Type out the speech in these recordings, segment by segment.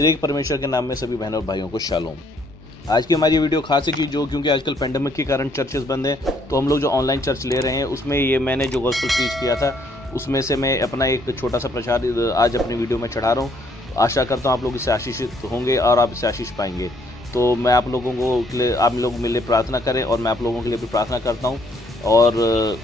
त्रिएक परमेश्वर के नाम में सभी बहनों और भाइयों को शालोम। आज की हमारी वीडियो खास है कि क्योंकि आजकल पेंडेमिक के कारण चर्चेस बंद हैं, तो हम लोग जो ऑनलाइन चर्च ले रहे हैं उसमें ये मैंने जो गॉस्पेल प्रीच किया था उसमें से मैं अपना एक छोटा सा प्रचार आज अपनी वीडियो में चढ़ा रहा हूँ। आशा करता हूँ आप लोग इससे आशीषित होंगे और आप इससे आशीष पाएंगे। तो मैं आप लोगों को के लिए आप लोग मेरे लिए प्रार्थना करें और मैं आप लोगों के लिए भी प्रार्थना करता हूँ। और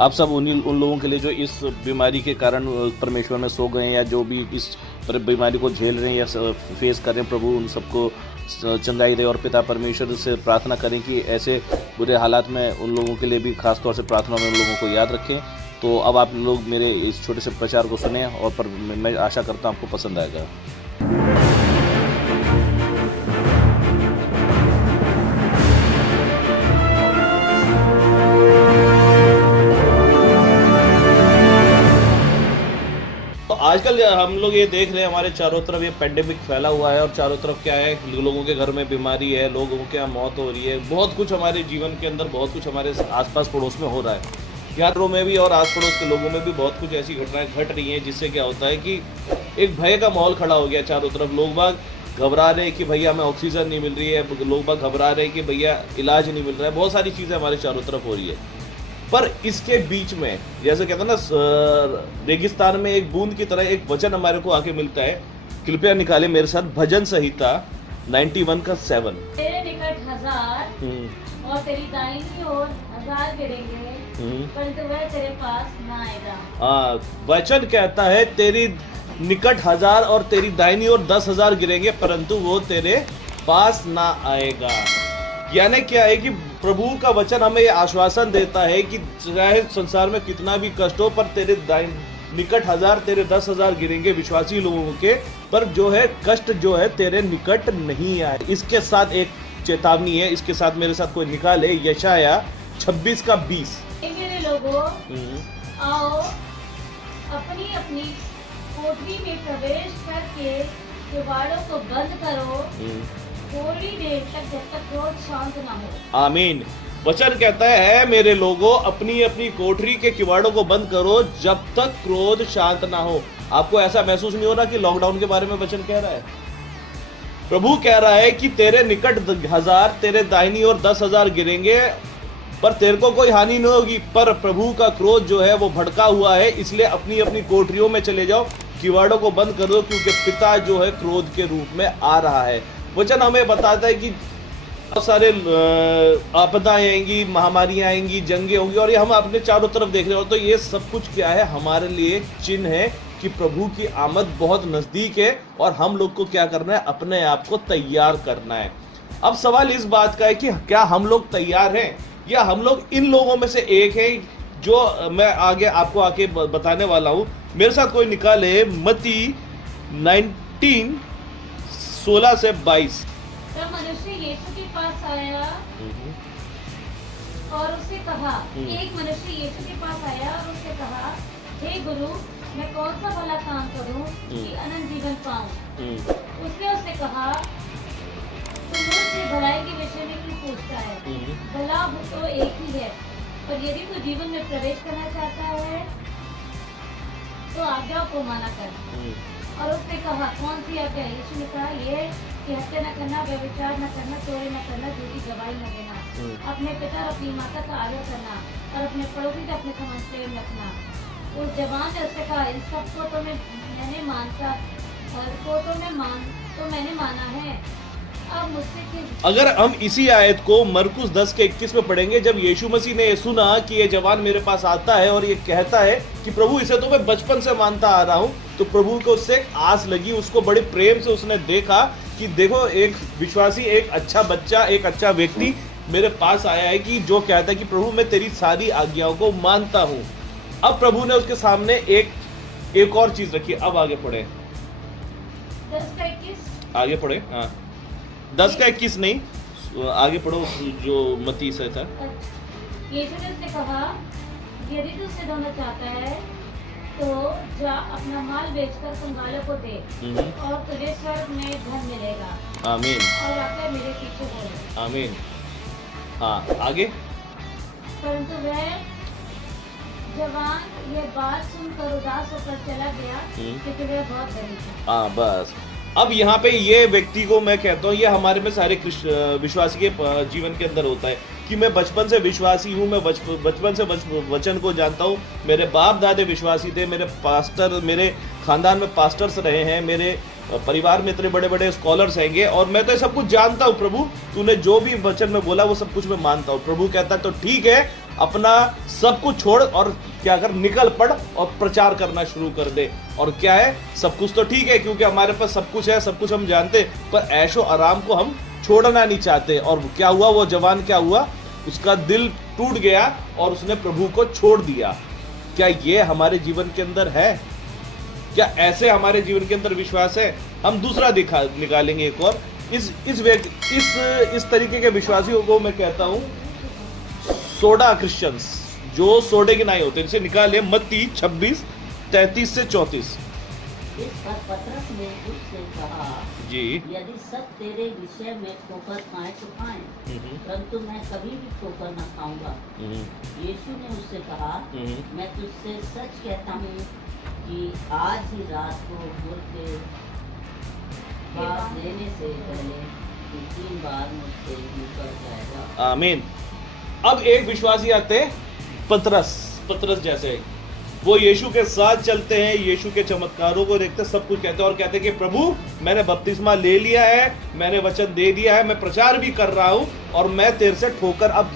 आप सब उन लोगों के लिए जो इस बीमारी के कारण परमेश्वर में सो गए हैं या जो भी इस बीमारी को झेल रहे हैं या फेस कर रहे हैं, प्रभु उन सबको चंगाई दे। और पिता परमेश्वर से प्रार्थना करें कि ऐसे बुरे हालात में उन लोगों के लिए भी खास तौर से प्रार्थना में उन लोगों को याद रखें। तो अब आप लोग मेरे इस छोटे से प्रचार को सुने और मैं आशा करता हूँ आपको पसंद आएगा। आजकल हम लोग ये देख रहे हैं हमारे चारों तरफ ये पेंडेमिक फैला हुआ है और चारों तरफ क्या है, लोगों के घर में बीमारी है, लोगों के यहाँ मौत हो रही है, बहुत कुछ हमारे जीवन के अंदर बहुत कुछ हमारे आसपास पड़ोस में हो रहा है। यात्रों में भी और आस पड़ोस के लोगों में भी बहुत कुछ ऐसी घटनाएं घट रही हैं जिससे क्या होता है कि एक भय का माहौल खड़ा हो गया चारों तरफ। लोग बाग घबरा रहे हैं कि भैया हमें ऑक्सीजन नहीं मिल रही है, लोग बाग घबरा रहे हैं कि भैया इलाज नहीं मिल रहा है, बहुत सारी चीज़ें हमारे चारों तरफ हो रही है। पर इसके बीच में जैसे कहते हैं ना, रेगिस्तान में एक बूंद की तरह एक वचन हमारे को आके मिलता है। कृपया निकाले मेरे साथ भजन संहिता 91 का 7। तेरे निकट 1000 और तेरी दाहिनी ओर 1000 गिरेंगे, परंतु वह तेरे पास न आएगा। वचन कहता है तेरी निकट 1000 और तेरी दाहिनी ओर 10,000 गिरेंगे, परंतु वो तेरे पास ना आएगा। यानी क्या है कि प्रभु का वचन हमें ये आश्वासन देता है कि चाहे संसार में कितना भी कष्ट हो, पर तेरे निकट 1000 तेरे 10,000 गिरेंगे विश्वासी लोगों के, पर जो है कष्ट जो है तेरे निकट नहीं आए। इसके साथ एक चेतावनी है, इसके साथ मेरे साथ कोई निकाले यशाया 26 का 20। मेरे लोगों, आओ अपनी अपनी कोठरी में प्रवेश करके किवाड़ों को बंद करो थोड़ी देर तक, जब तक क्रोध शांत ना हो। आमीन। वचन कहता है मेरे लोगों, अपनी अपनी कोठरी के किवाड़ों को बंद करो जब तक क्रोध शांत ना हो। आपको ऐसा महसूस नहीं हो रहा कि लॉकडाउन के बारे में वचन कह रहा है? प्रभु कह रहा है कि तेरे निकट 1000 तेरे दाहिनी ओर 10,000 गिरेंगे, पर तेरे को कोई हानि नहीं होगी। पर प्रभु का क्रोध जो है वो भड़का हुआ है, इसलिए अपनी अपनी कोठरियों में चले जाओ, किवाड़ों को बंद कर दो, क्योंकि पिता जो है क्रोध के रूप में आ रहा है। वचन हमें बताता है कि बहुत सारे आपदाएं आएंगी, महामारियां आएंगी, जंगें होंगी, और ये हम अपने चारों तरफ देख रहे हो। तो ये सब कुछ क्या है, हमारे लिए चिन्ह है कि प्रभु की आमद बहुत नजदीक है और हम लोग को क्या करना है, अपने आप को तैयार करना है। अब सवाल इस बात का है कि क्या हम लोग तैयार हैं या हम लोग इन लोगों में से एक है जो मैं आगे आपको आके बताने वाला हूं। मेरे साथ कोई निकाले मत्ती 19 16 से 22। तब मनुष्य यीशु के पास आया और उससे कहा, एक मनुष्य यीशु के पास आया और उससे कहा, हे गुरु, मैं कौन सा भला काम करूं कि अनंत जीवन पाऊं? उसने उससे कहा, तुम मुझसे भलाई के विषय में क्यों पूछता है? भला तो एक ही है, पर यदि तू जीवन में प्रवेश करना चाहता है तो आज्ञाओं को माना कर। और उसने कहा, कौन सी आज्ञा? यीशु ने कहा, ये कि हत्या न करना, व्यभिचार न करना, चोरी न करना, झूठी गवाही न देना, अपने पिता और अपनी माता का आदर करना और अपने पड़ोसी से अपने समान प्रेम रखना। उस जवान ने उससे कहा, इन सबको तो मैंने माना है, अब मुझसे अगर हम इसी आयत को मरकुस 10 के 21 में पढ़ेंगे, जब यीशु मसीह ने सुना कि ये जवान मेरे पास आता है और ये कहता है कि प्रभु इसे तो मैं बचपन से मानता आ रहा हूँ, तो प्रभु को उससे एक आस लगी, उसको बड़े प्रेम से उसने देखा कि देखो एक विश्वासी, एक अच्छा बच्चा, एक अच्छा व्यक्ति मेरे पास आया है कि जो कहता है कि प्रभु मैं तेरी सारी आज्ञाओं को मानता हूँ। अब प्रभु ने उसके सामने एक और चीज रखी। अब आगे पढ़े, 10 का 21 आगे पढ़े। हाँ 10 का 21 नहीं, आगे पढ़ो जो मत्ती से था। यीशु ने उससे कहा, यदि तू उसे धोना चाहता है तो जा अपना माल बेचकर कंगालों को दे और तुझे स्वर्ग में धन मिलेगा। आमीन। और आकर मेरे पीछे बोल। आमीन। हाँ आगे। परंतु वह जवान ये बात सुनकर उदास होकर चला गया क्योंकि वह बहुत गरीब था। हाँ बस अब यहाँ पे ये व्यक्ति को मैं कहता हूँ, ये हमारे में सारे विश्वासी के जीवन के अंदर होता है कि मैं बचपन से विश्वासी हूँ, मैं बचपन से वचन को जानता हूँ, मेरे बाप दादे विश्वासी थे, मेरे खानदान में पास्टर्स रहे हैं, मेरे परिवार में इतने बड़े बड़े स्कॉलर्स हैंगे और मैं तो ये सब कुछ जानता हूँ प्रभु, तूने जो भी वचन में बोला वो सब कुछ मैं मानता हूँ। प्रभु कहता है तो ठीक है, अपना सब कुछ छोड़ और क्या कर, निकल पड़ और प्रचार करना शुरू कर दे। और क्या है, सब कुछ तो ठीक है क्योंकि हमारे पास सब कुछ है, सब कुछ हम जानते, पर ऐशो आराम को हम छोड़ना नहीं चाहते। और क्या हुआ, वो जवान क्या हुआ, उसका दिल टूट गया और उसने प्रभु को छोड़ दिया। क्या ये हमारे जीवन के अंदर है? क्या ऐसे हमारे जीवन के अंदर विश्वास है? हम दूसरा निकालेंगे एक और, इस तरीके के विश्वासियों को मैं कहता हूं सोडा क्रिश्चियंस, जो सोडे के नाई होते हैं। इसे निकाले मत्ती 26:33 से 34। इस पर पतरस ने उससे कहा, जी, यदि सब तेरे विषय में ठोकर खाएं तो खाएं, परंतु मैं कभी भी ठोकर न खाऊंगा। यीशु ने उससे कहा, मैं तुझसे सच कहता हूँ कि आज ही रात को गुड़ के भाव देने से पहले तू 3 बार मुझसे मुकर जाएगा। आमीन। अब एक विश्वासी आते हैं पतरस जैसे, वो यीशु के साथ चलते हैं, यीशु के चमत्कारों को देखते, सब कुछ कहते हैं और कहते हैं कि प्रभु मैंने बपतिस्मा ले लिया है, मैंने वचन दे दिया है, मैं प्रचार भी कर रहा हूं और मैं तेरे से ठोकर, अब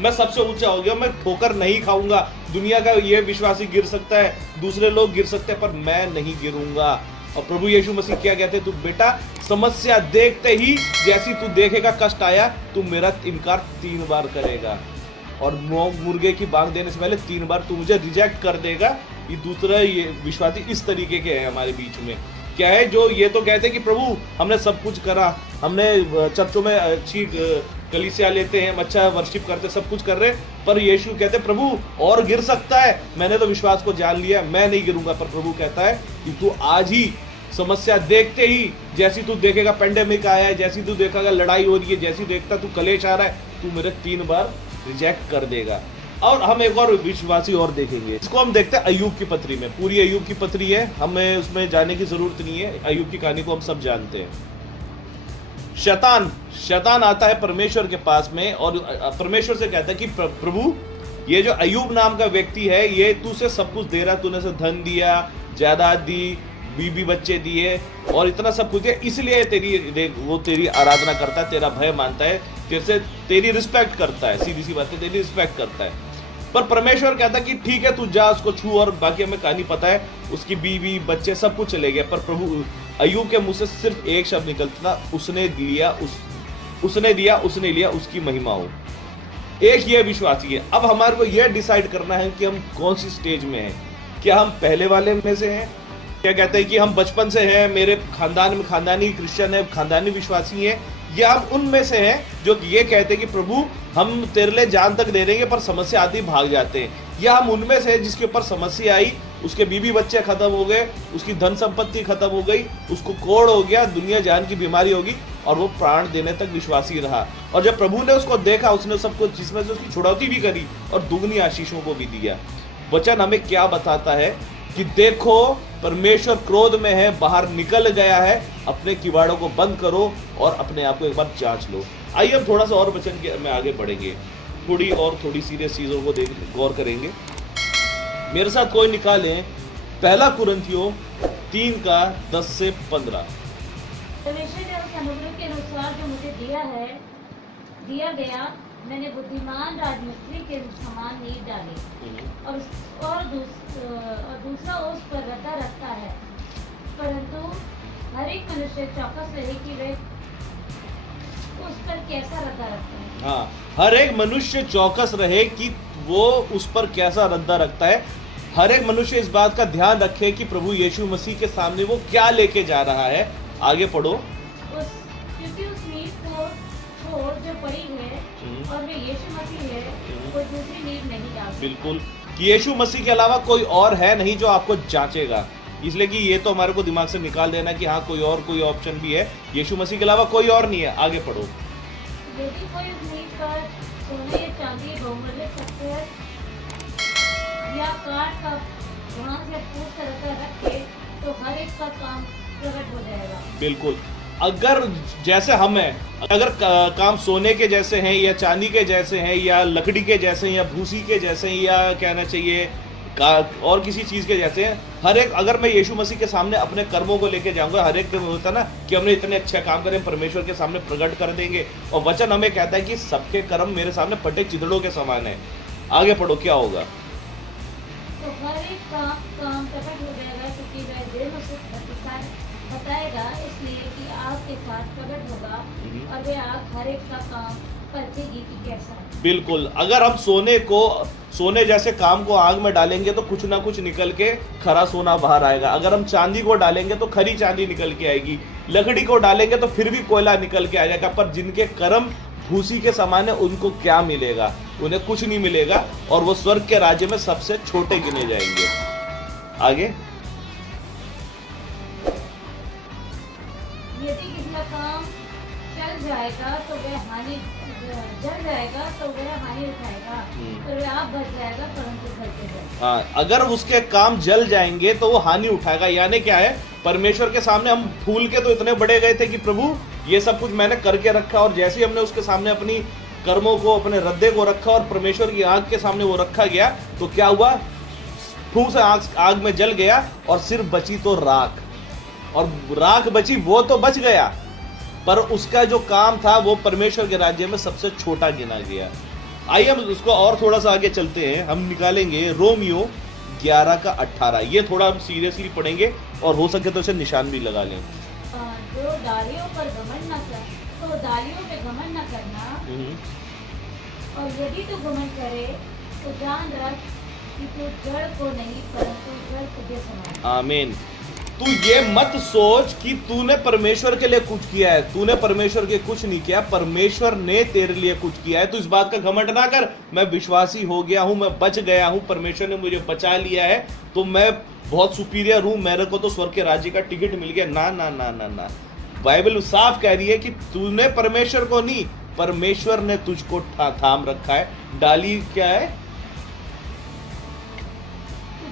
मैं सबसे ऊंचा हो गया, मैं ठोकर नहीं खाऊंगा। दुनिया का ये विश्वासी गिर सकता है, दूसरे लोग गिर सकते हैं, पर मैं नहीं गिरूंगा। और प्रभु यीशु मसीह क्या कहते हैं, तू बेटा समस्या देखते ही जैसी तू देखेगा कष्ट आया, तू मेरा इनकार 3 बार करेगा और मुर्गे की बांग देने से पहले 3 बार तू मुझे रिजेक्ट कर देगा। ये दूसरा ये विश्वासी इस तरीके के हैं हमारे बीच में। क्या है, जो ये तो कहते हैं कि प्रभु हमने सब कुछ करा, हमने चर्चों में अच्छी कलीसिया लेते हैं, अच्छा वर्शिप करते, सब कुछ कर रहे, पर यीशु कहते हैं प्रभु और गिर सकता है, मैंने तो विश्वास को जान लिया, मैं नहीं गिरूंगा। पर प्रभु कहता है कि तू आज ही समस्या देखते ही, जैसी तू देखेगा पेंडेमिक आया है, जैसी तू देखेगा लड़ाई हो रही है, जैसी देखता तू कलेश आ रहा है, तू मेरे 3 बार रिजेक्ट कर देगा। और हम एक और विश्वासी और देखेंगे, इसको हम देखते हैं अय्यूब की पत्री में। पूरी अय्यूब की पत्री है, हमें उसमें जाने की जरूरत नहीं है, अय्यूब की कहानी को हम सब जानते हैं। शैतान आता है परमेश्वर के पास में और परमेश्वर से कहता है कि प्रभु ये जो अय्यूब नाम का व्यक्ति है, ये तू से सब कुछ दे रहा, तूने से धन दिया, जायदाद दी, बीबी बच्चे दिए और इतना सब कुछ दिया, इसलिए वो तेरी आराधना करता है, तेरा भय मानता है, तेरी रिस्पेक्ट करता है, सीधी सी बात है, तेरी रिस्पेक्ट करता है। पर परमेश्वर कहता है कि ठीक है, तू जा उसको छू, और बाकी हमें कहानी पता है, उसकी बीवी बच्चे सब कुछ चले गए। पर प्रभु अय्यूब के मुंह से सिर्फ एक शब्द निकलता था, उसने दिया, उसने लिया, उसकी महिमा हो। एक ये विश्वासी है। अब हमारे को यह डिसाइड करना है कि हम कौन सी स्टेज में हैं। क्या हम पहले वाले में से हैं, क्या कहते हैं कि हम बचपन से हैं, मेरे खानदान में खानदानी क्रिश्चियन है, खानदानी विश्वासी है, या हम उनमें से हैं जो ये कहते हैं कि प्रभु हम तेरे लिए जान तक दे देंगे पर समस्या आती भाग जाते हैं, या हम उनमें से हैं जिसके ऊपर समस्या आई, उसके बीवी बच्चे खत्म हो गए, उसकी धन संपत्ति खत्म हो गई, उसको कोढ़ हो गया, दुनिया जान की बीमारी होगी और वो प्राण देने तक विश्वासी रहा। और जब प्रभु ने उसको देखा, उसने सब कुछ, जिसमें से उसकी छुड़ौती भी करी और दुगनी आशीषों को भी दिया। वचन हमें क्या बताता है कि देखो परमेश्वर क्रोध में है, बाहर निकल गया है, अपने किवाड़ों को बंद करो और अपने आप को एक बार जांच लो। आइए हम थोड़ा सा और वचन में आगे बढ़ेंगे, थोड़ी सीरियस चीजों को गौर करेंगे। मेरे साथ कोई निकाले 1 कुरिन्थियों 3:10 से 15। परमेश्वर ने उस अनुग्रह के अनुसार जो मुझे दिया गया, मैंने बुद्धिमान राजमिस्त्री के समान नींव डाली और दूसरा उस पर रद्दा रखता है, परंतु हर एक मनुष्य चौकस रहे कि वे उस पर कैसा रद्दा रखता है। हाँ, हर एक मनुष्य चौकस रहे कि वो उस पर कैसा रद्दा रखता है। हर एक मनुष्य इस बात का ध्यान रखे कि प्रभु यीशु मसीह के सामने वो क्या लेके जा रहा है। आगे पढ़ो। क्योंकि उस नींव को छोड़ जो पड़ी है और वे यीशु मसीह है, कोई दूसरी नींव नहीं डाल। बिल्कुल, कि यीशु मसीह के अलावा कोई और है नहीं जो आपको जांचेगा। इसलिए कि ये तो हमारे को दिमाग से निकाल देना कि हाँ कोई ऑप्शन भी है, यीशु मसीह के अलावा कोई और नहीं है। आगे पढ़ो। यदि कोई उस नींव पर सोने या चांदी बहुमूल्य पत्थर या काठ का घास या फूस का रखा रखे, तो हर एक का काम प्रकट हो जाएगा। बिल्कुल। अगर जैसे हम हैं, अगर काम सोने के जैसे हैं या चांदी के जैसे हैं या लकड़ी के जैसे हैं या भूसी के जैसे हैं या कहना चाहिए और किसी चीज के जैसे हैं, हर एक, अगर मैं यीशु मसीह के सामने अपने कर्मों को लेके जाऊंगा, हर एक होता ना कि हमने इतने अच्छे काम करे, परमेश्वर के सामने प्रकट कर देंगे। और वचन हमें कहता है कि सबके कर्म मेरे सामने फटे चिथड़ों के समान है। आगे पढ़ो, क्या होगा? तो हर एक काम प्रकट हो जाएगा, क्योंकि वह देव से बताएगा, इसलिए कि आग के साथ प्रकट होगा और वह आग हर एक का काम परखेगी कि कैसा है। बिल्कुल। अगर हम सोने जैसे काम को आग में डालेंगे तो कुछ ना कुछ निकल के खरा सोना बाहर आएगा। अगर हम चांदी को डालेंगे तो खरी चांदी निकल के आएगी। लकड़ी को डालेंगे तो फिर भी कोयला निकल के आ जाएगा। पर जिनके कर्म भूसी के समान है, उनको क्या मिलेगा? उन्हें कुछ नहीं मिलेगा और वो स्वर्ग के राज्य में सबसे छोटे गिने जाएंगे। आगे, यदि किसी का काम चल जाएगा तो वह हानि, जल जाएगा तो वह हानि उठाएगा, तो वह आप बच जाएगा परंतु घर के जाएगा। हाँ, अगर उसके काम जल जाएंगे तो वो हानि उठाएगा। यानी क्या है? परमेश्वर के सामने हम फूल के तो इतने बड़े गए थे कि प्रभु ये सब कुछ मैंने करके रखा, और जैसे ही हमने उसके सामने अपनी कर्मों को, अपने रद्दे को रखा और परमेश्वर की आग के सामने वो रखा गया, तो क्या हुआ? फूं से आग में जल गया और सिर्फ बची तो राख, और राख बची, वो तो बच गया पर उसका जो काम था वो परमेश्वर के राज्य में सबसे छोटा गिना गया। आइए हम उसको और थोड़ा सा आगे चलते हैं। हम निकालेंगे रोमियो 11 का 18। ये थोड़ा हम सीरियसली पढ़ेंगे और हो सके तो इसे निशान भी लगा लें। जो डालियों पर घमंड न कर, तो डालियों पे घमंड न करना, और यदि तू घमंड करे तो जान रख कि तू जड़ को नहीं परंतु जड़ तुझे समान। आमीन। तू ये मत सोच कि तूने परमेश्वर के लिए कुछ किया है। तूने परमेश्वर के कुछ नहीं किया, परमेश्वर ने तेरे लिए कुछ किया है। तू इस बात का घमंड ना कर, मैं विश्वासी हो गया हूं, मैं बच गया हूं, परमेश्वर ने मुझे बचा लिया है तो मैं बहुत सुपीरियर हूं, मेरे को तो स्वर्ग के राज्य का टिकट मिल गया। ना ना ना ना ना, बाइबल साफ कह रही है कि तूने परमेश्वर को नहीं, परमेश्वर ने तुझको थाम रखा है। डाली क्या है?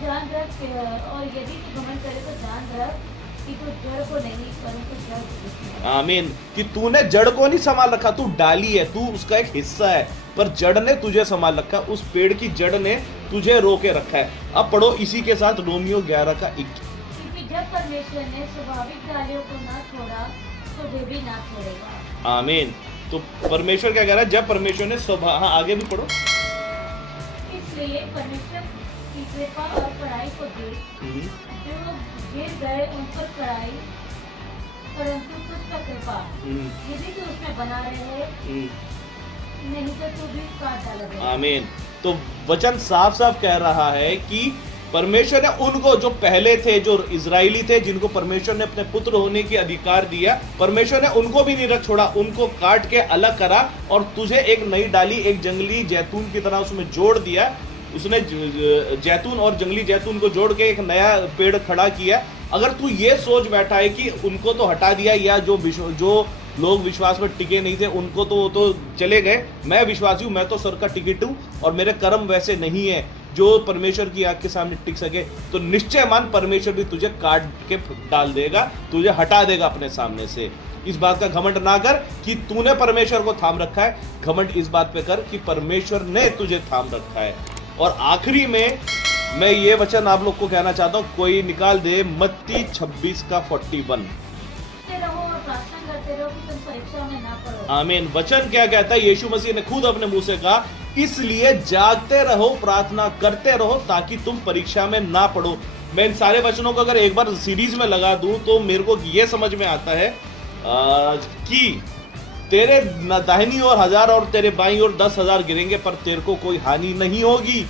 जान रख, और यदि तू घमंड करे तो जान रख कि तू जड़ को नहीं परंतु जड़ तुझे समान। आमीन। कि तूने जड़ को नहीं संभाल रखा, तू डाली है, तू उसका एक हिस्सा है, पर जड़ ने तुझे संभाल रखा, उस पेड़ की जड़ ने तुझे रोके रखा है। अब पढ़ो इसी के साथ रोमियो 11 का 21। क्योंकि जब परमेश्वर ने स्वाभाविक डालियों को ना छोड़ा तो वे भी ना छोड़ेगा। आमीन। तो परमेश्वर क्या कह रहा है? जब परमेश्वर ने हाँ, आगे भी पढ़ो। इसलिए परमेश्वर की कृपा और कड़ाई को देख, जो गिर गए उन पर कड़ाई, परंतु तुझ पर कृपा, यदि तू उसमें बना रहे, नहीं तो तू भी काट डाला जाएगा। आमीन। तो वचन साफ साफ कह रहा है कि परमेश्वर ने उनको जो पहले थे, जो इजरायली थे, जिनको परमेश्वर ने अपने पुत्र होने की अधिकार दिया, परमेश्वर ने उनको भी नहीं रख छोड़ा, उनको काट के अलग करा और तुझे एक नई डाली, एक जंगली जैतून की तरह उसमें जोड़ दिया। उसने जैतून और जंगली जैतून को जोड़ के एक नया पेड़ खड़ा किया। अगर तू ये सोच बैठा है कि उनको तो हटा दिया, या जो लोग विश्वास में टिके नहीं थे उनको तो वो तो चले गए, मैं विश्वासी हूं, मैं तो स्वर्ग का टिकट हूं और मेरे कर्म वैसे नहीं है जो परमेश्वर की आंख के सामने टिक सके, तो निश्चय मान परमेश्वर भी तुझे काट के डाल देगा, तुझे हटा देगा अपने सामने से। इस बात का घमंड ना कर कि तूने परमेश्वर को थाम रखा है, घमंड इस बात पे कर कि परमेश्वर ने तुझे थाम रखा है। और आखिरी में मैं ये वचन आप लोग को कहना चाहता हूं, कोई निकाल दे मत्ती 26 का 41। रहो और प्रार्थना करते रहो कि तुम परीक्षा में ना पड़ो। आमीन। वचन क्या कहता है? यीशु मसीह ने खुद अपने मुंह से कहा, इसलिए जागते रहो, प्रार्थना करते रहो ताकि तुम परीक्षा में ना पड़ो। मैं इन सारे वचनों को अगर एक बार सीरीज में लगा दूं तो मेरे को ये समझ में आता है कि तेरे दाहिनी ओर 1000 और तेरे बाईं ओर 10,000 गिरेंगे पर तेरे को कोई हानि नहीं होगी।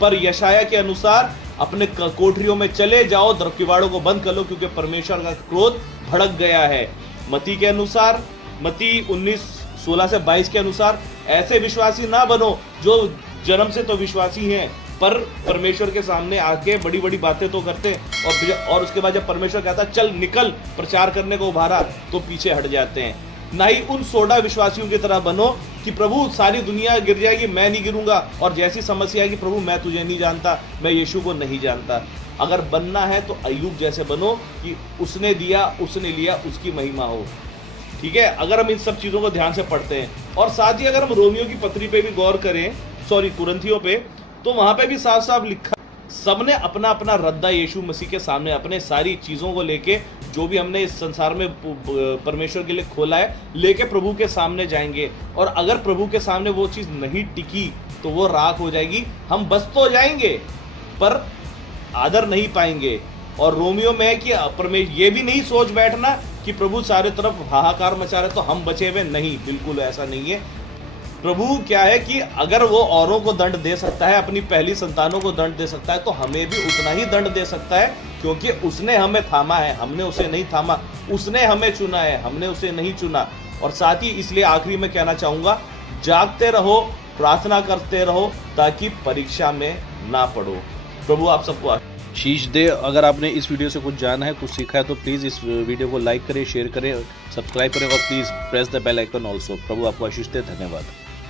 पर यशाया के अनुसार अपने कोठरियों में चले जाओ, किवाड़ों को बंद कर लो क्योंकि परमेश्वर का क्रोध भड़क गया है। मती के अनुसार, मती 19:16 से 22 के अनुसार ऐसे विश्वासी ना बनो जो जन्म से तो विश्वासी हैं पर परमेश्वर के सामने आके बड़ी बड़ी बातें तो करते और उसके बाद जब परमेश्वर कहता चल निकल प्रचार करने को उभारा तो पीछे हट जाते हैं। ना ही उन सोडा विश्वासियों की तरह बनो कि प्रभु सारी दुनिया गिर जाएगी, मैं नहीं गिरूंगा, और जैसी समस्या है कि प्रभु मैं तुझे नहीं जानता, मैं यीशु को नहीं जानता। अगर बनना है तो अय्यूब जैसे बनो कि उसने दिया, उसने लिया, उसकी महिमा हो। ठीक है, अगर हम इन सब चीजों को ध्यान से पढ़ते हैं, और साथ ही अगर हम रोमियो की पत्री पे भी गौर करें, सॉरी कुरिन्थियों पे, तो वहां पे भी साफ साफ लिखा, सबने अपना अपना रद्दा यीशु मसीह के सामने अपने सारी चीजों को लेके, जो भी हमने इस संसार में परमेश्वर के लिए खोला है, लेके प्रभु के सामने जाएंगे। और अगर प्रभु के सामने वो चीज नहीं टिकी तो वो राख हो जाएगी। हम बस तो जाएंगे पर आदर नहीं पाएंगे। और रोमियो में है कि परमेश्वर, ये भी नहीं सोच बैठना कि प्रभु सारे तरफ हाहाकार मचा रहे तो हम बचे हुए, नहीं, बिल्कुल ऐसा नहीं है। प्रभु क्या है कि अगर वो औरों को दंड दे सकता है, अपनी पहली संतानों को दंड दे सकता है, तो हमें भी उतना ही दंड दे सकता है, क्योंकि उसने हमें थामा है, हमने उसे नहीं थामा। उसने हमें चुना है, हमने उसे नहीं चुना। और साथ ही इसलिए आखिरी में कहना चाहूंगा, जागते रहो, प्रार्थना करते रहो, ताकि परीक्षा में ना पड़ो। प्रभु आप सबको आशीष दे। अगर आपने इस वीडियो से कुछ जाना है, कुछ सीखा है, तो प्लीज़ इस वीडियो को लाइक करें, शेयर करें, सब्सक्राइब करें, और please press the bell icon also. प्रभु आपको आशीष दे। धन्यवाद।